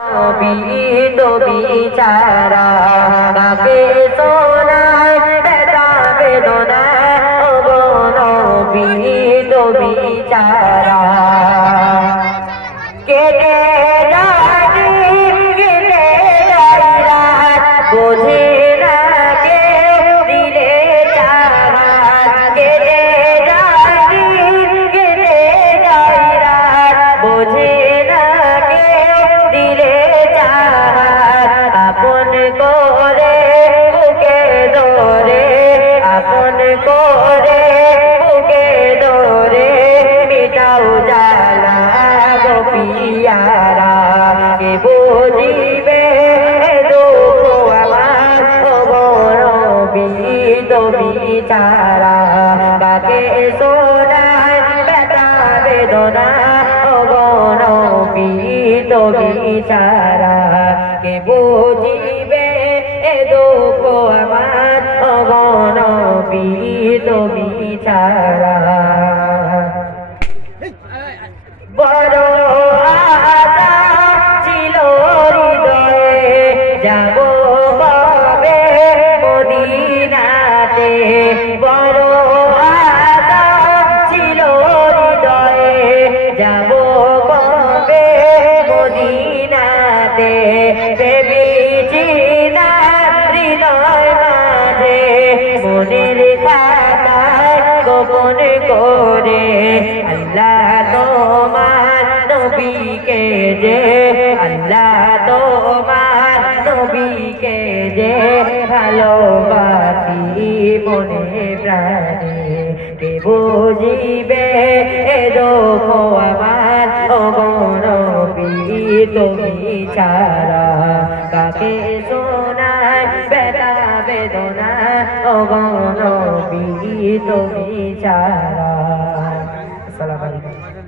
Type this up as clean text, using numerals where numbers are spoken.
নবী নবী ছাড়া কাকে শোনায় ব্যথা বেদনা গো নবী নবী ছাড়া কেটে যায় কেটে যায় রাত বোঝে না কেউ দিলে চারা কেটে যায় কেটে যায় রাত বোঝে না কেউ দিলে চারা আপন করে বুকে ধরে আপন করে বুকে ধরে মিটাও জ্বালা গো পিয়ারা কে বুঝিবে দুঃখ আমার গো নবী নবী ছাড়া কাকে শোনায় ব্যথা বেদনা গো নবী নবী ছাড়া কে বুঝিবে দুঃখ আমার গো নবী নবী ছাড়া বড় আশা ছিল হৃদয়ে যাব কবে মদিনাতে বড় আশা ছিল হৃদয়ে যাব কবে মদিনাতে ভেবেছি না হৃদয় মাঝে মনের খাতায় গোপন করে আল্লাহ তোমার নবীকে যে আল্লাহ তোমার নবীকে যে ভালোবাসি মনে প্রাণে কে বুঝিবে দুঃখ আমার গো নবী তুমি ছাড়া কাকে শোনায় ব্যথা বেদনা গো নবী তুমি ছাড়া। আসসালামু আলাইকুম।